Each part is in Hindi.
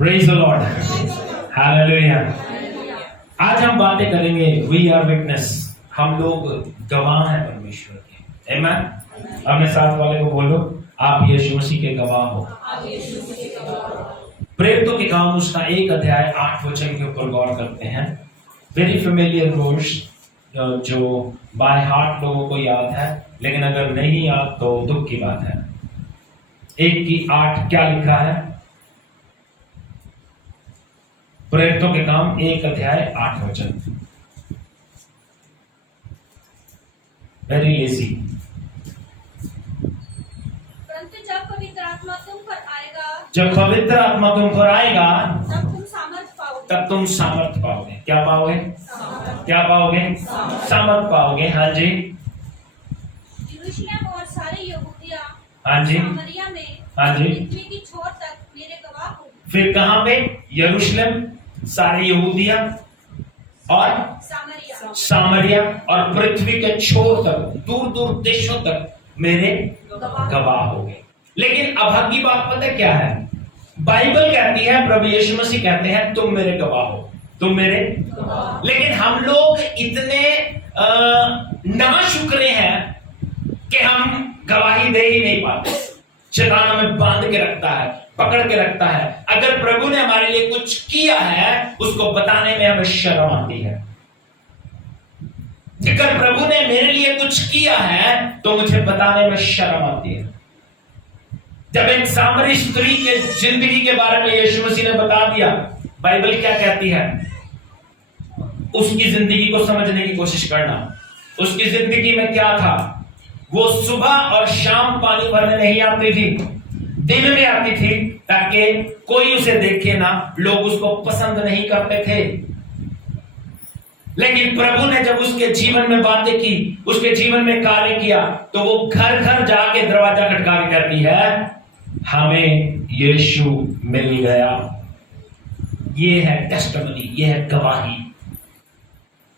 Praise the Lord, hallelujah. आज हम बातें करेंगे वी आर विटनेस, हम लोग गवाह हैं परमेश्वर के। आमीन। अपने साथ वाले को बोलो, आप यीशु मसीह के गवाह हो। प्रेरितों के काम उसका 1 अध्याय 8 वचन के ऊपर गौर करते हैं। वेरी फेमिलियर वर्स जो बाय हार्ट लोगों को याद है, लेकिन अगर नहीं याद तो दुख की बात है। 1:8 क्या लिखा है? प्रेरितों के काम 1 अध्याय 8 वचन। Very lazy. परंतु जब पवित्र आत्मा तुम पर आएगा, जब पवित्र आत्मा तुम पर आएगा तब तुम सामर्थ पाओगे। तब तुम सामर्थ पाओगे। क्या पाओगे? सामर्थ। क्या पाओगे? सामर्थ पाओगे। हाँ जी, यरूशलेम और सारे यहूदिया, हाँ जी, सामरिया में, हाँ जी। पृथ्वी की छोर तक मेरे गवाह होंगे। फिर कहां पे? यरूशलेम, सारे यहूदिया और सामरिया, सामरिया और पृथ्वी के छोर तक, दूर दूर देशों तक मेरे गवाह होंगे। लेकिन अभागी बात पता है क्या है? बाइबल कहती है, प्रभु यीशु मसीह कहते हैं तुम मेरे गवाह हो, तुम मेरे। लेकिन हम लोग इतने नाशुक्रे हैं कि हम गवाही दे ही नहीं पाते। शैतान हमें बांध के रखता है, पकड़ के रखता है। अगर प्रभु ने हमारे लिए कुछ किया है, उसको बताने में हमें शर्म आती है। अगर प्रभु ने मेरे लिए कुछ किया है तो मुझे बताने में शर्म आती है। जब एक सामरी स्त्री के जिंदगी के बारे में यीशु मसीह ने बता दिया, बाइबल क्या कहती है? उसकी जिंदगी को समझने की कोशिश करना। उसकी जिंदगी में क्या था? वो सुबह और शाम पानी भरने नहीं आती थी, दिन में आती थी ताकि कोई उसे देखे ना, लोग उसको पसंद नहीं करते थे। लेकिन प्रभु ने जब उसके जीवन में बातें की, उसके जीवन में कार्य किया, तो वो घर घर जाके दरवाजा खटका के कहती है, हमें यीशु मिल गया। ये है टेस्टिमनी, ये है गवाही।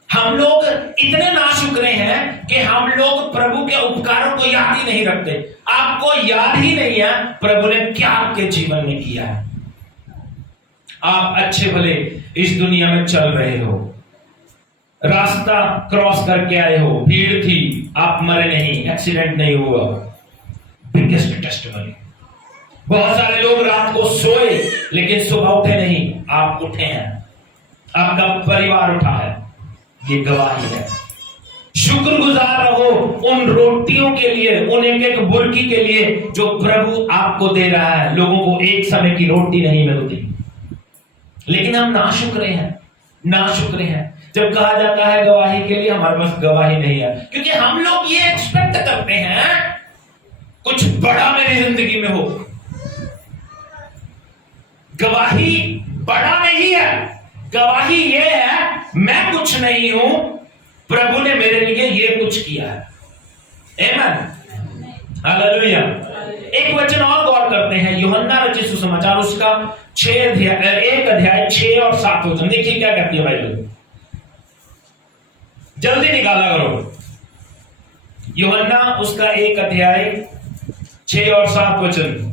हम लोग इतने नाशुक्रे हैं कि हम लोग प्रभु के उपकारों को याद ही नहीं रखते। आपको याद ही नहीं है प्रभु ने क्या आपके जीवन में किया है। आप अच्छे भले इस दुनिया में चल रहे हो, रास्ता क्रॉस करके आए हो, भीड़ थी, आप मरे नहीं, एक्सीडेंट नहीं हुआ। Biggest testimony. बहुत सारे लोग रात को सोए लेकिन सुबह उठे नहीं, आप उठे हैं, आपका परिवार उठा है। ये गवाही है। शुक्रगुजार रहो उन रोटियों के लिए, उन एक एक बुर्की के लिए जो प्रभु आपको दे रहा है। लोगों को एक समय की रोटी नहीं मिलती, लेकिन हम नाशुक्रे हैं, नाशुक्रे हैं। जब कहा जाता है गवाही के लिए, हमारे पास गवाही नहीं है, क्योंकि हम लोग ये एक्सपेक्ट करते हैं कुछ बड़ा मेरी जिंदगी में हो। गवाही बड़ा नहीं है, गवाही ये है मैं कुछ नहीं हूं, प्रभु ने मेरे लिए ये कुछ किया है। आमीन, हालेलुया। एक वचन और गौर करते हैं, यूहन्ना रचित सुसमाचार उसका 1 अध्याय 6 और 7 वचन। देखिए क्या कहती है बाइबल, जल्दी निकाला करो। यूहन्ना उसका 1 अध्याय 6 और 7 वचन।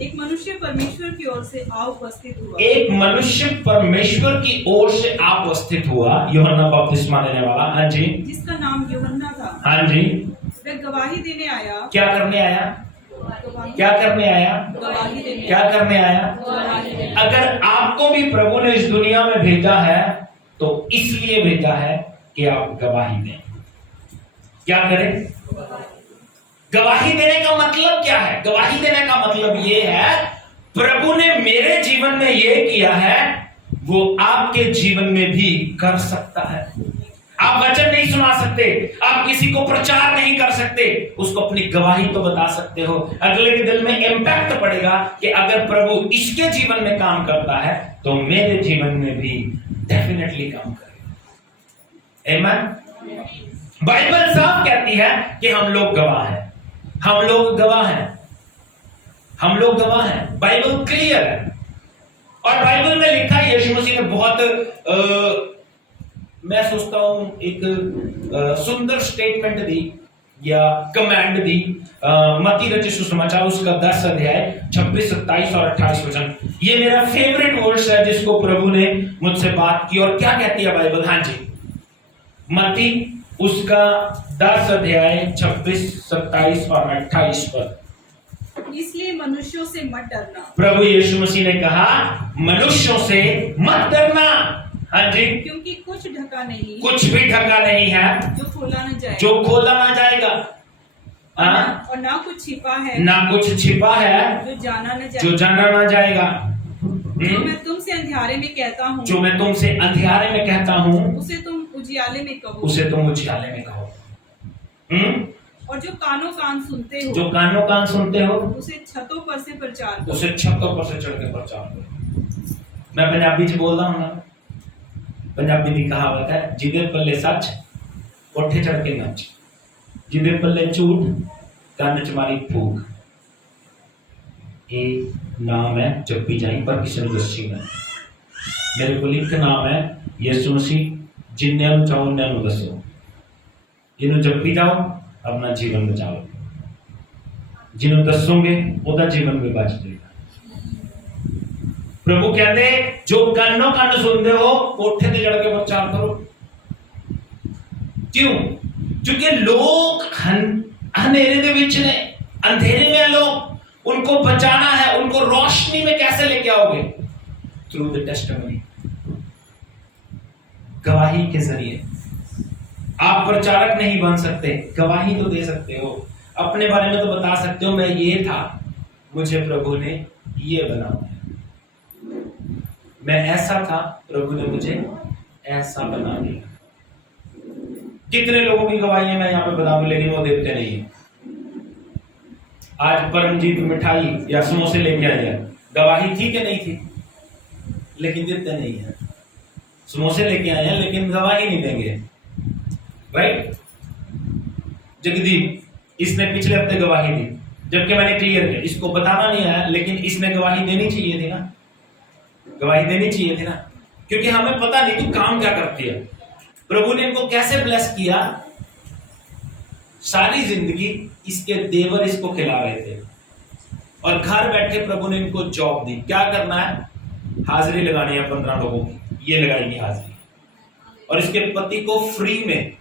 एक मनुष्य परमेश्वर की ओर से आ उपस्थित हुआ। एक मनुष्य परमेश्वर की ओर से आ उपस्थित हुआ, यूहन्ना बपतिस्मा देने वाला। हाँ जी, जिसका नाम यूहन्ना था। हाँ जी। वह गवाही देने आया। क्या करने आया? क्या करने आया? गवाही देने। क्या करने आया? गवाही देने। अगर आपको भी प्रभु ने इस दुनिया में भेजा है तो इसलिए भेजा है कि आप गवाही दें। क्या करें? गवाही देने का मतलब क्या है? गवाही देने का मतलब ये है, प्रभु ने मेरे जीवन में ये किया है, वो आपके जीवन में भी कर सकता है। आप वचन नहीं सुना सकते, आप किसी को प्रचार नहीं कर सकते, उसको अपनी गवाही तो बता सकते हो। अगले के दिल में इंपैक्ट पड़ेगा कि अगर प्रभु इसके जीवन में काम करता है तो मेरे जीवन में भी डेफिनेटली काम करेगा। आमीन। बाइबल साफ कहती है कि हम लोग गवाह हैं, हम लोग गवाह हैं, हम लोग गवाह हैं। बाइबल क्लियर है और बाइबल में लिखा है, यीशु मसीह ने बहुत मैं सोचता हूं एक सुंदर स्टेटमेंट दी या कमांड दी। मत्ती रचित सुसमाचार उसका 10 अध्याय 26, 27 और 28 वचन। ये मेरा फेवरेट वर्स है जिसको प्रभु ने मुझसे बात की। और क्या कहती है बाइबल? हाँ जी, मत्ती उसका 10 अध्याय 26, 27 और 28 पर। इसलिए मनुष्यों से मत डरना, प्रभु यीशु मसीह ने कहा मनुष्यों से मत डरना। हाँ जी, क्योंकि कुछ ढका नहीं, कुछ भी ढका नहीं है जो खोला न जाए, जो खोला ना जाएगा, और ना कुछ छिपा है, ना कुछ छिपा है जो जाना न जो जाए। जाना ना जाएगा। जो मैं तुमसे अंधियारे में कहता हूँ, जो मैं तुमसे अंधियारे में कहता हूँ उसे तुम उजियाले में कहो। उसे तुम उजियाले में कहो। और जो कानों कान सुनते हो, जो कानों कान सुनते हो उसे छतों पर से प्रचार करो। उसे छतों पर से चढ़ के प्रचार करो। मैं पंजाबी च बोलदा हूं ना, पंजाबी दी कहावत है, जिदे पल्ले सच कोठे चढ़ के नच, जिदे पल्ले झूठ कन्न च मारी फूक। ये नाम है जप्पी जाई पर किसी ने दसी ना। मेरे को एक नाम है यीशु मसीह, जिन्ने चाहो उन्हें दसो, जिन्हों जप्पी जाओ अपना जीवन बचाओ, जिन्हों दसोगे ओदा जीवन भी बच जाएगा। प्रभु कहते जो कानों कान सुनते हो कोठे ते चढ़ के प्रचार करो। क्यों? क्योंकि लोग अंधेरे दे विच ने, अंधेरे में लोग, उनको बचाना है। उनको रोशनी में कैसे लेके आओगे? थ्रू द टेस्टिमनी, गवाही के जरिए। आप प्रचारक नहीं बन सकते, गवाही तो दे सकते हो, अपने बारे में तो बता सकते हो, मैं ये था, मुझे प्रभु ने ये बनाया, मैं ऐसा था, प्रभु ने मुझे ऐसा बना दिया। कितने लोगों की गवाही मैं यहाँ पे बता दूं, लेकिन वो देते नहीं है। आज परमजीत मिठाई या समोसे लेके आए, गवाही थी कि नहीं थी? लेकिन देते नहीं है। समोसे लेके आए हैं लेकिन गवाही नहीं देंगे, राइट? जगदीप, इसने पिछले हफ्ते गवाही दी, जबकि मैंने क्लियर किया, इसको बताना नहीं आया, लेकिन इसने गवाही देनी चाहिए थी ना, गवाही देनी चाहिए थी ना, क्योंकि हमें पता नहीं तू काम क्या करती है। प्रभु ने इनको कैसे ब्लेस किया, सारी जिंदगी इसके देवर इसको खिला रहे थे, और घर बैठे प्रभु ने इनको जॉब दी। क्या करना है? हाजिरी लगानी है 15 लोगों की, ये लगाएंगे हाजिरी। और इसके पति को फ्री में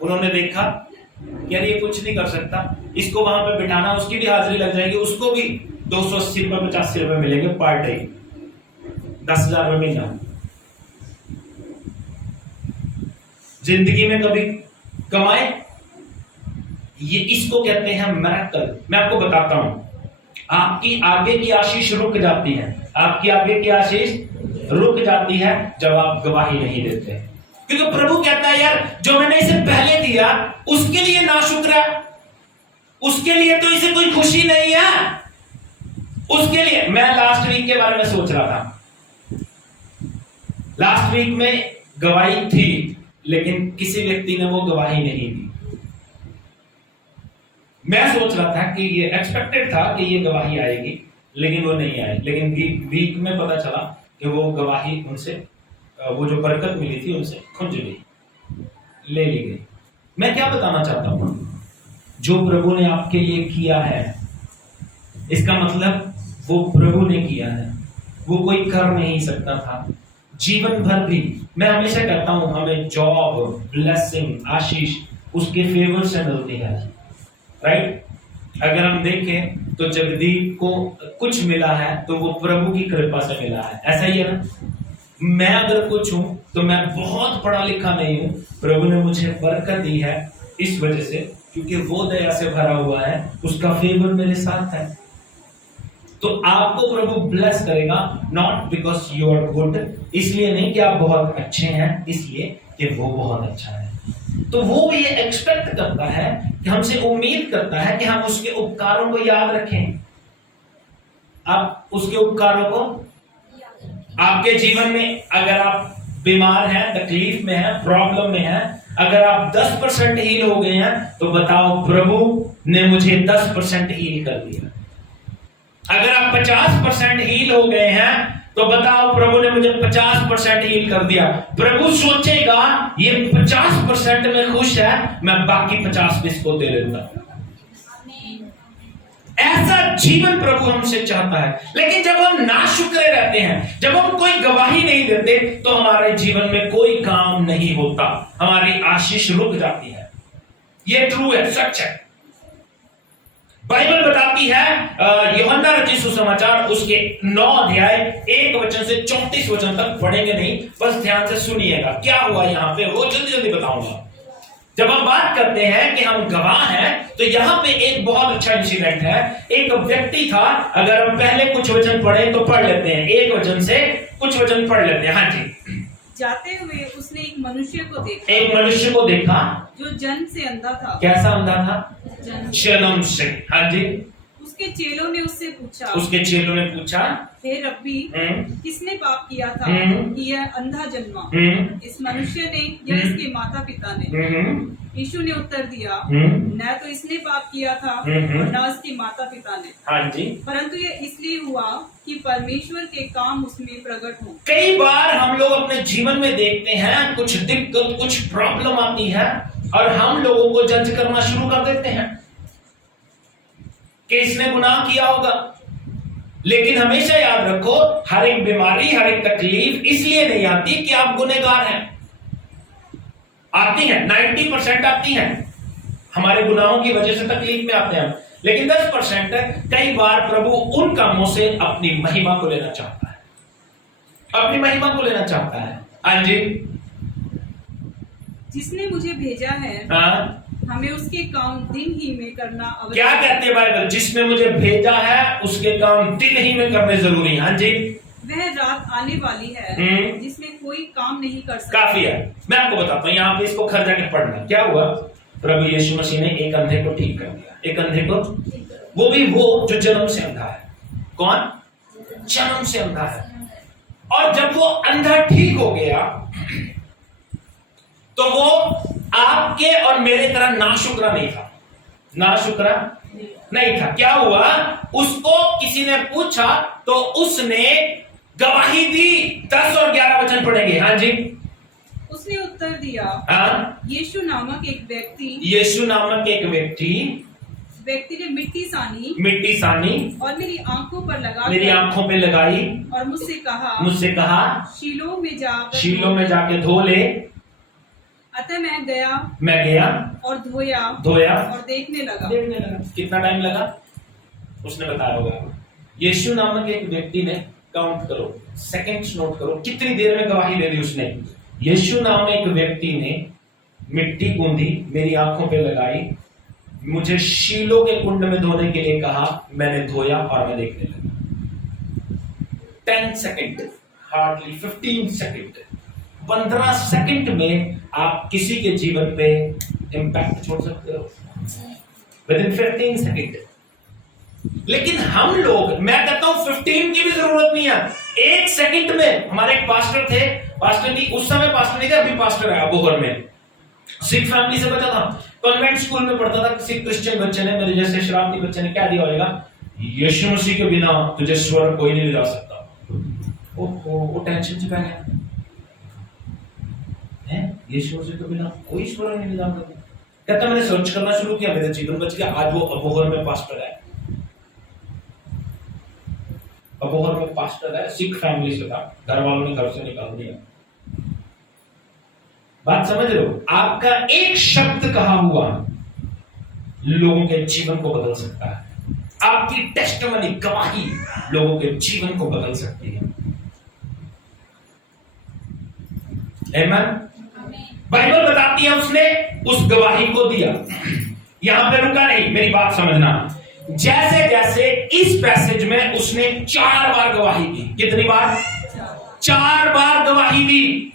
उन्होंने देखा कि यार ये कुछ नहीं कर सकता, इसको वहां पे बिठाना, उसकी भी हाजिरी लग जाएगी, उसको भी 280 रुपए 85 रुपए मिलेंगे पर डे, 10,000 रुपए महीना। जिंदगी में कभी कमाए, ये इसको कहते हैं मिरेकल। मैं आपको बताता हूं, आपकी आगे की आशीष रुक जाती है, आपकी आगे की आशीष रुक जाती है जब आप गवाही नहीं देते। क्योंकि प्रभु कहता है यार जो मैंने इसे पहले दिया उसके लिए नाशुक्र है, उसके लिए तो इसे कोई खुशी नहीं है, उसके लिए। मैं लास्ट वीक के बारे में सोच रहा था, लास्ट वीक में गवाही थी लेकिन किसी व्यक्ति ने वो गवाही नहीं दी। मैं सोच रहा था कि ये एक्सपेक्टेड था कि ये गवाही आएगी, लेकिन वो नहीं आई। लेकिन वीक में पता चला कि वो गवाही उनसे, वो जो बरकत मिली थी उनसे खुंज गई, ले ली गई। मैं क्या बताना चाहता हूं, जो प्रभु ने आपके लिए किया है, इसका मतलब वो प्रभु ने किया है, वो कोई कर नहीं सकता था। जीवन भर भी मैं हमेशा कहता हूं, हमें जॉब, ब्लेसिंग, आशीष उसके फेवर से मिलती है, राइट? अगर हम देखें तो जगदीप को कुछ मिला है तो वो प्रभु की कृपा से मिला है, ऐसा ही है ना? मैं अगर कुछ हूं तो मैं बहुत पढ़ा लिखा नहीं हूं, प्रभु ने मुझे बरकत दी है इस वजह से, क्योंकि वो दया से भरा हुआ है, उसका फेवर मेरे साथ है। तो आपको प्रभु ब्लेस करेगा, not because you are good, इसलिए नहीं कि आप बहुत अच्छे हैं, इसलिए कि वो बहुत अच्छा है। तो वो ये एक्सपेक्ट करता है कि हमसे उम्मीद करता है कि हम उसके उपकारों को याद रखें। आप उसके उपकारों को आपके जीवन में, अगर आप बीमार हैं, तकलीफ में हैं, प्रॉब्लम में हैं, अगर आप 10% हील हो गए हैं तो बताओ प्रभु ने मुझे 10% हील कर दिया। अगर आप 50% हील हो गए हैं तो बताओ, प्रभु ने मुझे 50% हील कर दिया। प्रभु सोचेगा ये 50% में खुश है, मैं बाकी 50 किसको दे देता। ऐसा जीवन प्रभु हमसे चाहता है। लेकिन जब हम नाशुक्रे रहते हैं, जब हम कोई गवाही नहीं देते, तो हमारे जीवन में कोई काम नहीं होता, हमारी आशीष रुक जाती है। ये ट्रू है, सच है। बाइबल बताती है, यूहन्ना रचित सुसमाचार उसके 9 अध्याय 1 वचन से 34 वचन तक पढ़ेंगे नहीं, बस ध्यान से सुनिएगा क्या हुआ यहां पे, वो जल्दी जल्दी बताऊंगा। जब हम बात करते हैं कि हम गवाह हैं, तो यहां पे एक बहुत अच्छा इंसिडेंट है। एक व्यक्ति था, अगर हम पहले कुछ वचन पढ़े तो पढ़ लेते हैं, 1 वचन से कुछ वचन पढ़ लेते हैं। हाँ जी। जाते हुए उसने एक मनुष्य को देखा, एक मनुष्य को देखा जो जन्म से अंधा था। कैसा अंधा था? जन्म से। हाँ जी। उसके चेलों ने उससे पूछा, उसके चेलों ने पूछा, हे रब्बी, किसने पाप किया था कि यह अंधा जन्मा, इस मनुष्य ने या इसके माता पिता ने? यीशु ने उत्तर दिया, न तो इसने पाप किया था और न इसके माता पिता ने, हाँ जी, परंतु यह इसलिए हुआ कि परमेश्वर के काम उसमें प्रकट हो। कई बार हम लोग अपने जीवन में देखते हैं कुछ दिक्कत, कुछ प्रॉब्लम आती है और हम लोगों को जज करना शुरू कर देते हैं कि इसने गुनाह किया होगा। लेकिन हमेशा याद रखो, हर एक बीमारी, हर एक तकलीफ इसलिए नहीं आती कि आप गुनहगार हैं। आती है, 90% आती है, हमारे गुनाहों की वजह से तकलीफ में आते हैं, लेकिन 10% कई बार प्रभु उन कामों से अपनी महिमा को लेना चाहता है, अपनी महिमा को लेना चाहता है। हाँ जी। जिसने मुझे भेजा है, हाँ, हमें उसके काम दिन ही में करना आवश्यक। क्या कहते हैं बाइबल? जिसने मुझे भेजा है उसके काम दिन ही में करने जरूरी है। हाँ जी। वह रात आने वाली है जिसमें कोई काम नहीं कर सकता। काफी है, मैं आपको बताता हूँ, यहाँ पे इसको घर जाके पढ़ना। क्या हुआ? प्रभु यीशु मसीह ने एक अंधे को ठीक कर दिया। एक अंधे को, वो भी वो जो जन्म से अंधा है। कौन? जन्म से अंधा है। और जब वो अंधा ठीक हो गया, तो वो आपके और मेरे तरह नाशुक्रा नहीं था। नाशुक्रा नहीं था। क्या हुआ? उसको किसी ने पूछा तो उसने गवाही दी। 10 और 11 वचन पढ़ेंगे। हाँ जी। उसने उत्तर दिया, हाँ, यीशु नामक एक व्यक्ति ने मिट्टी सानी और मेरी आंखों पर लगाई और मुझसे कहा शीलो में जाके धो ले। अतः मैं गया और धोया और देखने लगा। कितना टाइम लगा? उसने बताया होगा। यीशु नामक एक व्यक्ति ने, काउंट करो, सेकंड्स नोट करो, कितनी देर में गवाही दे दी उसने। यीशु नामक एक व्यक्ति ने मिट्टी गूंदी, मेरी आंखों पे लगाई, मुझे शीलो के कुंड में धोने के लिए कहा, मैंने धोया और मैं देखने लगा। 10 सेकंड, हार्डली 15 सेकंड, 15 सेकंड में आप किसी के जीवन पे इंपैक्ट छोड़ सकते हो, विदिन 15 सेकंड। लेकिन हम लोग, मैं कहता हूं 15 की भी जरूरत नहीं है, 1 सेकंड में। हमारे एक पास्टर थे, पास्टर नहीं, उस समय पास्टर नहीं थे, अभी पास्टर है अबोहर में। सिख फैमिली से बचा था, कॉन्वेंट स्कूल में पढ़ता था। किसी क्रिश्चियन बच्चे ने, मेरे जैसे शरारती बच्चे ने क्या दिया होगा, यीशु मसीह के बिना तुझे स्वर्ग कोई नहीं ले जा सकता। वो टेंशन से पड़ गया, यीशु मसीह के बिना कोई स्वर्ग नहीं ले जा सकता। कहता मैंने सर्च करना शुरू किया, मेरा जीवन बच गया। आज वो अबोहर में पास्टर है, अबोहर में पास्टर है, सिख फैमिली से था, घर वालों ने घर से निकाल दिया। बात समझ रहे हो? आपका एक शब्द कहा हुआ लोगों के जीवन को बदल सकता है। आपकी टेस्टिमनी, गवाही लोगों के जीवन को बदल सकती है। आमीन। बाइबल बताती है उसने उस गवाही को दिया। यहां पे रुका नहीं, मेरी बात समझना। जैसे जैसे इस पैसेज में उसने 4 बार गवाही दी। कितनी बार? 4 बार गवाही दी।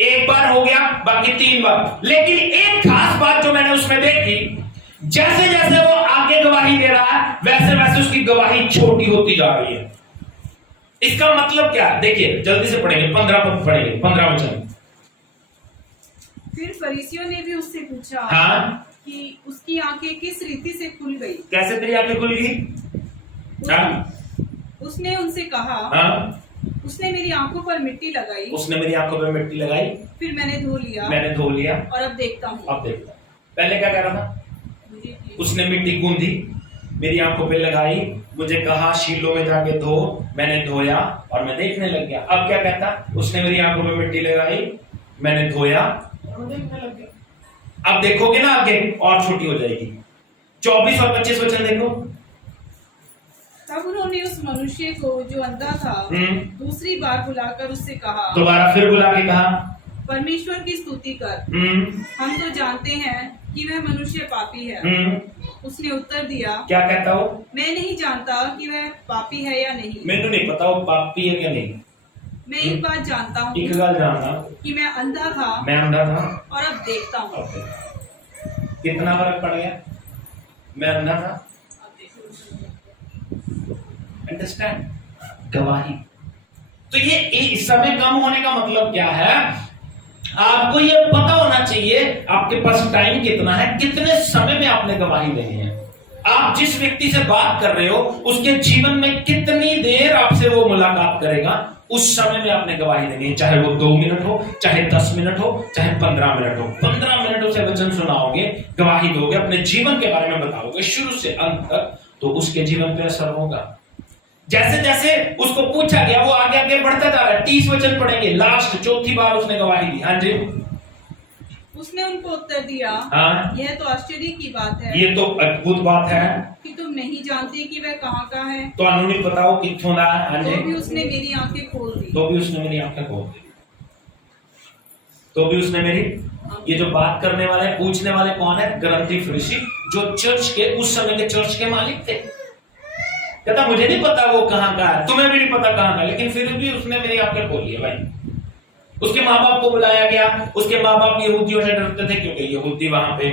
एक बार हो गया, बाकी 3 बार। लेकिन एक खास बात जो मैंने उसमें देखी, जैसे जैसे वो आगे गवाही दे रहा है, वैसे वैसे उसकी गवाही छोटी होती जा रही है। इसका मतलब क्या? देखिए जल्दी से पढ़ेंगे, 15 पद पढ़ेंगे, 15 वचन। फिर फरीसियों ने भी उससे पूछा, हाँ, कि उसकी आंखें किस रीति से खुल गई? कैसे तेरी आंखें खुल गई? उसने उनसे कहा, हाँ, उसने मेरी आंखों पर मिट्टी लगाई, उसने मेरी आंखों पे मिट्टी लगाई, फिर मैंने धो लिया, मैंने धो लिया, और अब देखता हूँ। अब देखता। पहले क्या कह रहा था? मुझे उसने मिट्टी गूंदी, मेरी आंखों पे लगाई, मुझे कहा शीलो में जाके धो, मैंने धोया और मैं देखने लग गया। अब क्या कहता? उसने मेरी आंखों में मिट्टी लगाई, मैंने धोया और मैं देखने लग गया। अब देखोगे ना आगे और छोटी हो जाएगी। 24 और 25 वचन देखो। तब उन्होंने उस मनुष्य को जो अंधा था दूसरी बार बुलाकर उससे कहा, दोबारा फिर बुला के कहा, परमेश्वर की स्तुति कर, हम तो जानते हैं कि वह मनुष्य पापी है। उसने उत्तर दिया, क्या कहता हो? मैं नहीं जानता कि वह पापी है या नहीं। मैंने नहीं पता वो पापी है या नहीं। मैं एक बात जानता हूँ एक बात जानता कि मैं अंधा था, मैं अंधा था और अब देखता हूँ। कितना फर्क पड़ गया? मैं अंधा था, अंडरस्टैंड? गवाही। तो ये इस समय कम होने का मतलब क्या है? आपको ये पता होना चाहिए आपके पास टाइम कितना है, कितने समय में आपने गवाही देनी है। आप जिस व्यक्ति से बात कर रहे हो उसके जीवन में कितनी देर आपसे वो मुलाकात करेगा, उस समय में आपने गवाही देनी है। चाहे वो 2 मिनट हो, चाहे 10 मिनट हो, चाहे 15 मिनट हो। 15 मिनटों से वचन सुनाओगे, गवाही दोगे, अपने जीवन के बारे में बताओगे शुरू से अंत तक, तो उसके जीवन पे असर होगा। जैसे जैसे उसको पूछा गया वो आगे आगे बढ़ता जा रहा है। 30 वचन पढ़ेंगे, लास्ट चौथी बार उसने गवाही दी। हाँ जी। उसने उनको उत्तर दिया, हाँ, यह तो आश्चर्य की बात है, ये तो अद्भुत बात है कि तुम नहीं जानते कि वह कहाँ का है। तो नहीं पता हो कित्थों दा है। हाँ जी। तो भी उसने मेरी आंखें खोल दी। तो भी उसने मेरी आंखें खोल दी। तो भी उसने मेरी, ये जो बात करने वाले पूछने वाले कौन है? ग्रंथी फरीसी, जो चर्च के उस समय के चर्च के मालिक थे। कहता मुझे नहीं पता वो कहाँ का है, तुम्हें भी नहीं पता कहाँ का, लेकिन फिर भी उसने मेरी आंखें खोली है भाई। उसके माँ बाप को बुलाया गया। उसके माँ बाप यहूदियों से डरते थे क्योंकि यहूदी वहां पे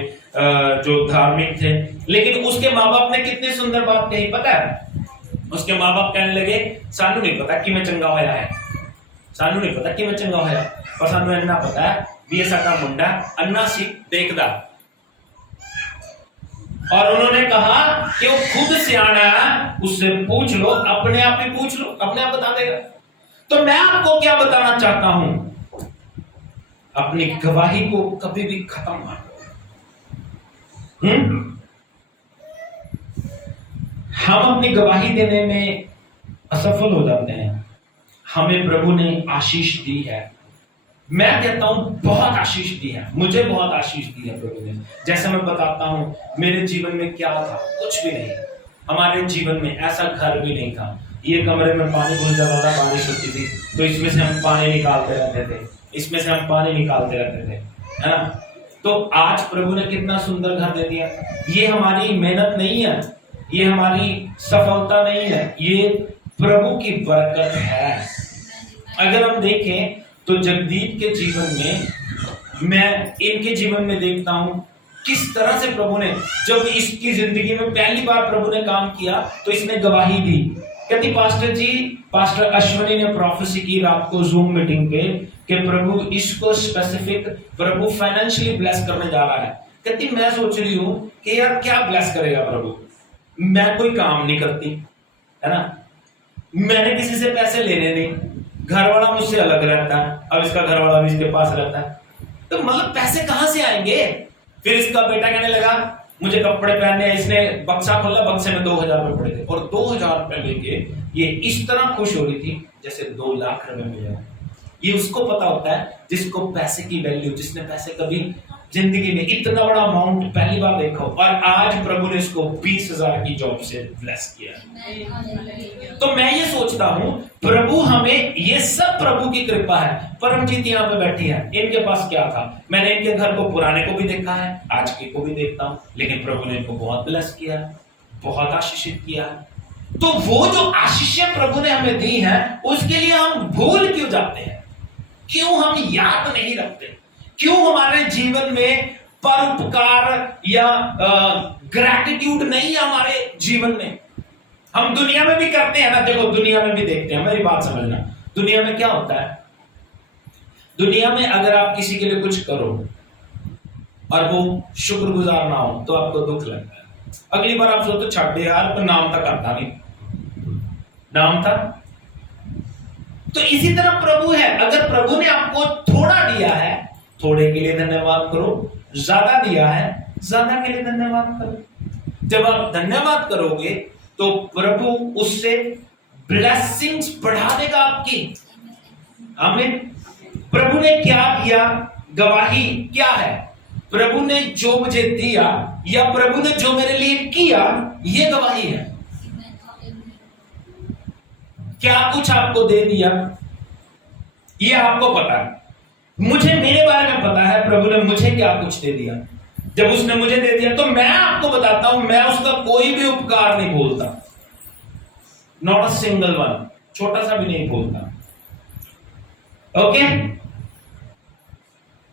जो धार्मिक थे। लेकिन उसके माँ बाप ने कितनी सुंदर बात कही पता है? उसके माँ बाप कहने लगे, सानू नहीं पता कि मैं चंगा होया है, सानू नहीं पता कि मैं चंगा होया, पर सानू इतना पता है भी ये साडा मुंडा अन्ना सी देखदा। और उन्होंने कहा कि वो खुद सियाना है, उससे पूछ लो, अपने आप ही पूछ लो, अपने आप बता देगा। तो मैं आपको क्या बताना चाहता हूं, अपनी गवाही को कभी भी खत्म मत करो। हम अपनी गवाही देने में असफल हो जाते हैं। हमें प्रभु ने आशीष दी है। मैं कहता हूं बहुत आशीष दी है, मुझे बहुत आशीष दी है प्रभु ने। जैसे मैं बताता हूं मेरे जीवन में क्या था, कुछ भी नहीं। हमारे जीवन में ऐसा घर भी नहीं था। ये कमरे में पानी घुस जाता था, बारिश होती थी तो इसमें से हम पानी निकालते रहते थे, इसमें से हम पानी निकालते रहते थे, है ना। तो आज प्रभु ने कितना सुंदर घर दे दिया। ये हमारी मेहनत नहीं है, ये हमारी सफलता नहीं है, ये प्रभु की बरकत है। अगर हम देखें तो जगदीप के जीवन में, मैं इनके जीवन में देखता हूं किस तरह से प्रभु ने, जब इसकी जिंदगी में पहली बार प्रभु ने काम किया तो इसने गवाही दी। कहती पास्टर जी, पास्टर अश्वनी ने प्रोफेसी की रात को जूम मीटिंग पे कि प्रभु इसको स्पेसिफिक प्रभु फाइनेंशियली ब्लेस करने जा रहा है। कहती मैं सोच रही हूं कि यार क्या ब्लेस करेगा प्रभु, मैं कोई काम नहीं करती, है ना, मैंने किसी से पैसे लेने नहीं, घर वाला मुझसे अलग रहता है, अब इसका घर वाला भी इसके पास रहता है, तो मतलब पैसे कहां से आएंगे। फिर इसका बेटा कहने लगा मुझे कपड़े पहनने, इसने बक्सा खोला, बक्से में 2000 रुपए पड़े थे और 2000 रुपए लेके ये इस तरह खुश हो रही थी जैसे 2 लाख रुपए मिले। ये उसको पता होता है जिसको पैसे की वैल्यू, जिसने पैसे कभी जिंदगी में इतना बड़ा अमाउंट पहली बार देखा हो, और आज प्रभु ने इसको 20,000 की जॉब से ब्लेस किया। तो मैं ये सोचता हूं प्रभु हमें, ये सब प्रभु की कृपा है। परमजीत यहाँ पे बैठी है, इनके पास क्या था, मैंने इनके घर को पुराने को भी देखा है, आज के को भी देखता हूं, लेकिन प्रभु ने इनको बहुत ब्लेस किया, बहुत आशीषित किया। तो वो जो आशीषें प्रभु ने हमें दी है उसके लिए हम भूल क्यों जाते हैं, क्यों हम याद नहीं रखते, क्यों हमारे जीवन में परोपकार या ग्रैटिट्यूड नहीं है हमारे जीवन में। हम दुनिया में भी करते हैं ना, देखो दुनिया में भी देखते हैं, मेरी बात समझना, दुनिया में क्या होता है, दुनिया में अगर आप किसी के लिए कुछ करो और वो शुक्रगुजार ना हो तो आपको दुख लगता है। अगली बार आप सोचो छाड़ दे यार, पर नाम तक करता नहीं, नाम था तो इसी तरह प्रभु है, अगर प्रभु ने आपको थोड़ा दिया है, थोड़े के लिए धन्यवाद करो, ज्यादा दिया है, ज्यादा के लिए धन्यवाद करो। जब आप धन्यवाद करोगे तो प्रभु उससे ब्लेसिंग्स बढ़ा देगा आपकी। आमीन। प्रभु ने क्या दिया, गवाही क्या है? प्रभु ने जो मुझे दिया या प्रभु ने जो मेरे लिए किया, यह गवाही है। क्या कुछ आपको दे दिया, यह आपको पता है। मुझे मेरे बारे में पता है प्रभु ने मुझे क्या कुछ दे दिया। जब उसने मुझे दे दिया तो मैं आपको बताता हूं, मैं उसका कोई भी उपकार नहीं भूलता, नॉट अ सिंगल वन, छोटा सा भी नहीं भूलता। ओके।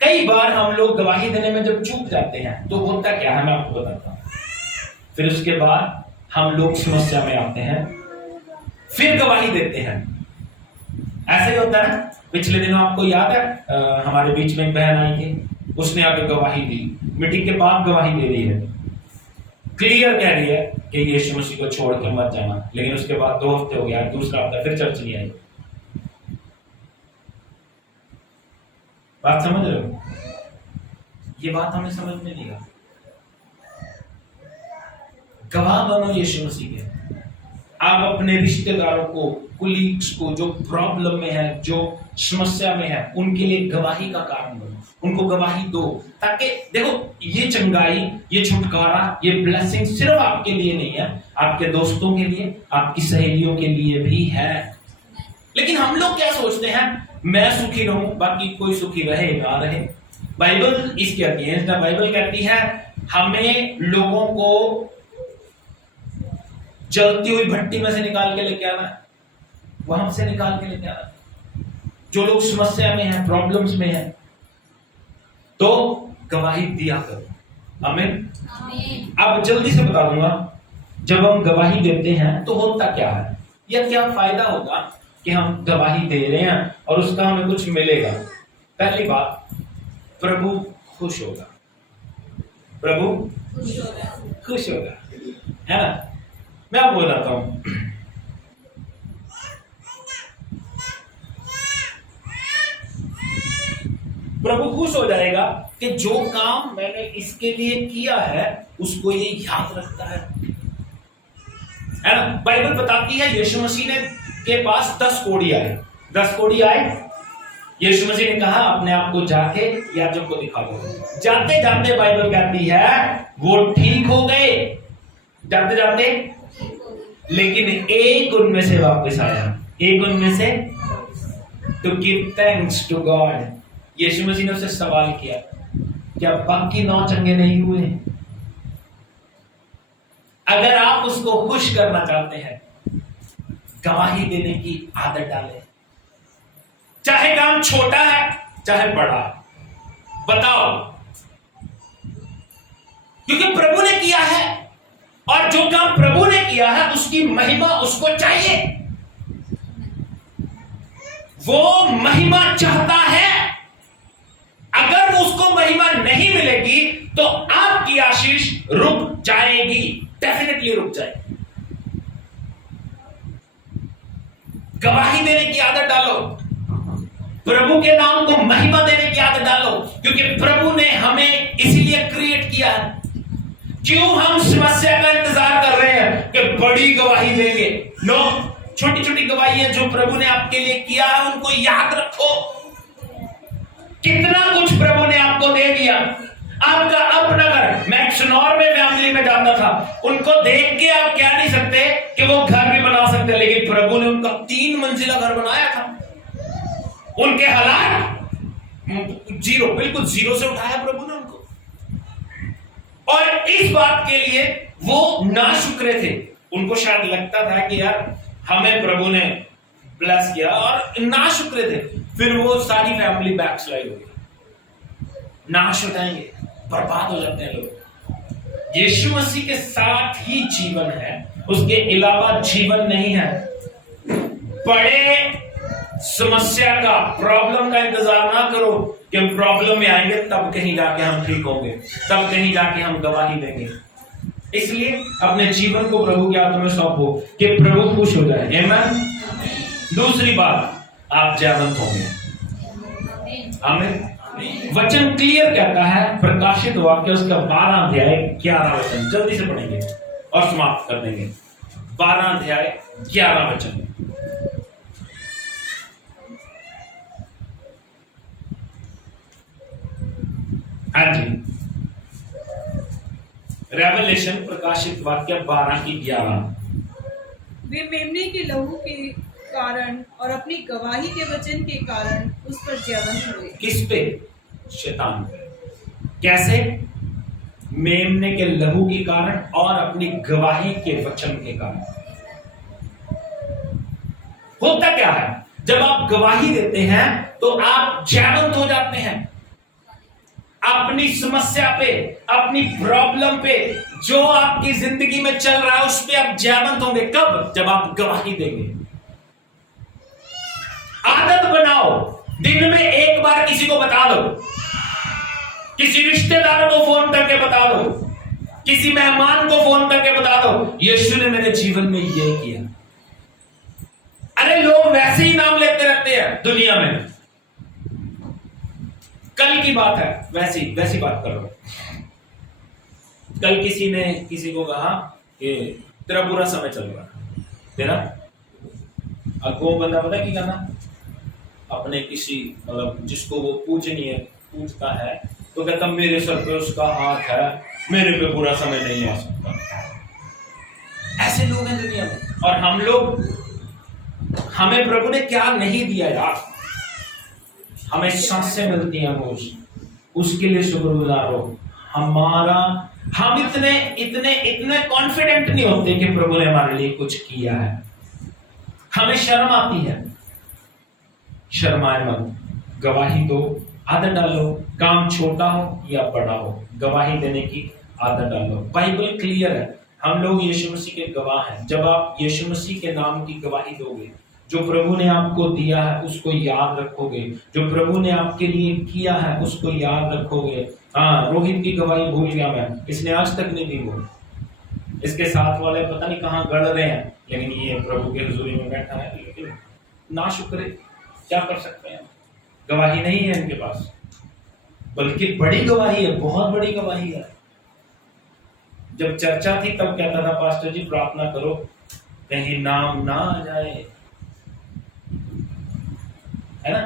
कई बार हम लोग गवाही देने में जब चूक जाते हैं तो होता क्या है, मैं आपको बताता हूं। फिर उसके बाद हम लोग समस्या में आते हैं, फिर गवाही देते हैं। ऐसा ही होता है ना। पिछले दिनों आपको याद है, हमारे बीच में एक बहन आई थी, उसने आके गवाही दी, मीटिंग के बाद गवाही दे रही है, क्लियर कह रही है कि यीशु मसीह को छोड़ के मत जाना। लेकिन उसके बाद 2 हफ्ते हो गया, दूसरा हफ्ता फिर चर्च नहीं आई। बात समझ रहे हो? ये बात हमें समझ में नहीं आ। गवाह बनो यीशु मसीह के। आप अपने रिश्तेदारों को, कुलीग्स को, जो प्रॉब्लम में है, जो समस्या में है, उनके लिए गवाही का कारण बनो, उनको गवाही दो। ताकि देखो, ये चंगाई, ये छुटकारा, ये ब्लेसिंग सिर्फ आपके लिए नहीं है, आपके दोस्तों के लिए, आपकी सहेलियों के लिए भी है। लेकिन हम लोग क्या सोचते हैं, मैं सुखी रहूं, बाकी कोई सुखी रहे ना रहे। बाइबल इसके अगेंस्ट है। बाइबल कहती है हमें लोगों को जलती हुई भट्टी में से निकाल के लेके आना है, वहां से निकाल के लेके आना। जो लोग समस्या में हैं, प्रॉब्लम्स में हैं, तो गवाही दिया करो। आमीन। अब जल्दी से बता दूंगा, जब हम गवाही देते हैं तो होता क्या है, या क्या फायदा होगा कि हम गवाही दे रहे हैं और उसका हमें कुछ मिलेगा। पहली बात, प्रभु खुश होगा। प्रभु खुश होगा, है ना। मैं आपको बताता हूं, प्रभु खुश हो जाएगा कि जो काम मैंने इसके लिए किया है उसको ये याद रखता है ना। बाइबल बताती है यीशु मसीह ने के पास 10 कोढ़ी आए। 10 कोढ़ी आए, यीशु मसीह ने कहा अपने आप को जाके याजक को दिखा दो। जाते जाते बाइबल कहती है वो ठीक हो गए, जाते जाते। लेकिन एक उनमें से वापस आया, एक उनमें से, to give thanks to God. यीशु मसीह ने उससे सवाल किया, क्या बाकी 9 चंगे नहीं हुए? अगर आप उसको खुश करना चाहते हैं, गवाही देने की आदत डालें। चाहे काम छोटा है चाहे बड़ा, बताओ, क्योंकि प्रभु ने किया है और जो काम प्रभु ने किया है उसकी महिमा उसको चाहिए। वो महिमा चाहता है। अगर उसको महिमा नहीं मिलेगी तो आपकी आशीष रुक जाएगी, डेफिनेटली रुक जाएगी। गवाही देने की आदत डालो, प्रभु के नाम को महिमा देने की आदत डालो, क्योंकि प्रभु ने हमें इसीलिए क्रिएट किया है। क्यों हम समस्या का इंतजार कर रहे हैं कि बड़ी गवाही देंगे? नो, छोटी छोटी गवाहियां जो प्रभु ने आपके लिए किया है उनको याद रखो। कितना कुछ प्रभु ने आपको दे दिया। आपका अपना घर, मैं सुनौर में फैमिली में जाता था, उनको देख के आप कह नहीं सकते कि वो घर भी बना सकते, लेकिन प्रभु ने उनका 3 मंजिला घर बनाया था। उनके हालात जीरो, बिल्कुल जीरो से उठाया प्रभु ने उनको। और इस बात के लिए वो नाशुक्रे थे। उनको शायद लगता था कि यार हमें प्रभु ने ब्लेस किया, और नाशुक्रे थे। फिर वो सारी फैमिली बैकस्लाइड हो गई, नाश हो जाएंगे, बर्बाद हो जाते हैं लोग। यीशु मसीह के साथ ही जीवन है, उसके अलावा जीवन नहीं है। बड़े समस्या का, प्रॉब्लम का इंतजार ना करो कि हम प्रॉब्लम में आएंगे तब कहीं जाके हम ठीक होंगे, तब कहीं जाके हम गवाही देंगे। इसलिए अपने जीवन को प्रभु के हाथों में सौंपो कि प्रभु खुश हो जाए। आमीन। दूसरी बात, आप जयवंत होंगे। आमीन। वचन क्लियर कहता है, प्रकाशित वाक्य उसका 12 अध्याय 11 वचन, जल्दी से पढ़ेंगे और समाप्त कर देंगे। 12 अध्याय 11 वचन। हाँ जी, रेवलेशन प्रकाशित वाक्य 12 की 11। वे मेमने के लहू के कारण और अपनी गवाही के वचन के कारण उस पर जयवंत हुए। किस पे? शैतान पे। कैसे? मेमने के लहू के कारण और अपनी गवाही के वचन के कारण। होता क्या है, जब आप गवाही देते हैं तो आप जयवंत हो जाते हैं। अपनी समस्या पे, अपनी प्रॉब्लम पे, जो आपकी जिंदगी में चल रहा है उस पे आप जयवंत होंगे। कब? जब आप गवाही देंगे। आदत बनाओ, दिन में एक बार किसी को बता दो, किसी रिश्तेदार को फोन करके बता दो, किसी मेहमान को फोन करके बता दो, यीशु ने मेरे जीवन में ये किया। अरे लोग वैसे ही नाम लेते रहते हैं दुनिया में। कल की बात है, वैसी बात करो। कल किसी ने किसी को कहा कि तेरा बुरा समय चल रहा है, तेरा। अब वो बंदा पता है क्या कहना, अपने किसी मतलब जिसको वो पूछता है तो कहता मेरे सर पे उसका हाथ है, मेरे पे बुरा समय नहीं आ सकता। ऐसे लोग हैं दुनिया में। और हम लोग, हमें प्रभु ने क्या नहीं दिया यार, हमें सांसें मिलती हैं रोज, उसके लिए शुक्रगुजार हो। हम इतने कॉन्फिडेंट नहीं होते कि प्रभु ने हमारे लिए कुछ किया है। हमें शर्म आती है, शर्माए मत, गवाही दो, आदत डालो। काम छोटा हो या बड़ा हो, गवाही देने की आदत डालो। बाइबल क्लियर है, हम लोग यीशु मसीह के गवाह हैं। जब आप यीशु मसीह के नाम की गवाही दोगे, जो प्रभु ने आपको दिया है उसको याद रखोगे, जो प्रभु ने आपके लिए किया है उसको याद रखोगे। हाँ, रोहित की गवाही भूल गया मैं, इसने आज तक नहीं दी वो, इसके साथ वाले पता नहीं कहाँ गड़ रहे हैं, लेकिन ये प्रभु के हुजूरी में बैठा है। लेकिन ना शुक्र, क्या कर सकते हैं, गवाही नहीं है इनके पास। बल्कि बड़ी गवाही है, बहुत बड़ी गवाही है। जब चर्चा थी तब कहता था पास्टर जी प्रार्थना करो कहीं नाम ना आ जाए, है ना।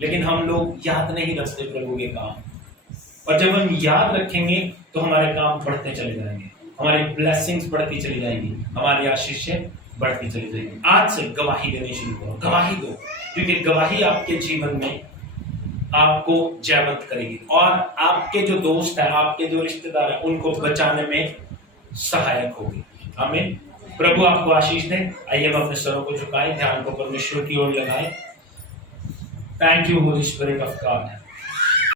लेकिन हम लोग याद नहीं रखते प्रभु के काम, और जब हम याद रखेंगे तो हमारे काम बढ़ते चले जाएंगे, हमारी ब्लेसिंग्स बढ़ती चली जाएंगी, हमारी आशीषें बढ़ती चली जाएंगी। आज से गवाही देनी शुरू करो, गवाही दो, क्योंकि गवाही आपके जीवन में आपको जयवंत करेगी और आपके जो दोस्त हैं, आपके जो रिश्तेदार हैं, उनको बचाने में सहायक होगी। आमीन। प्रभु आपको आशीष दे। आइए हम अपने सरों को झुकाएं, ध्यान को परमेश्वर की ओर लगाएं। Thank you Holi spirit of God.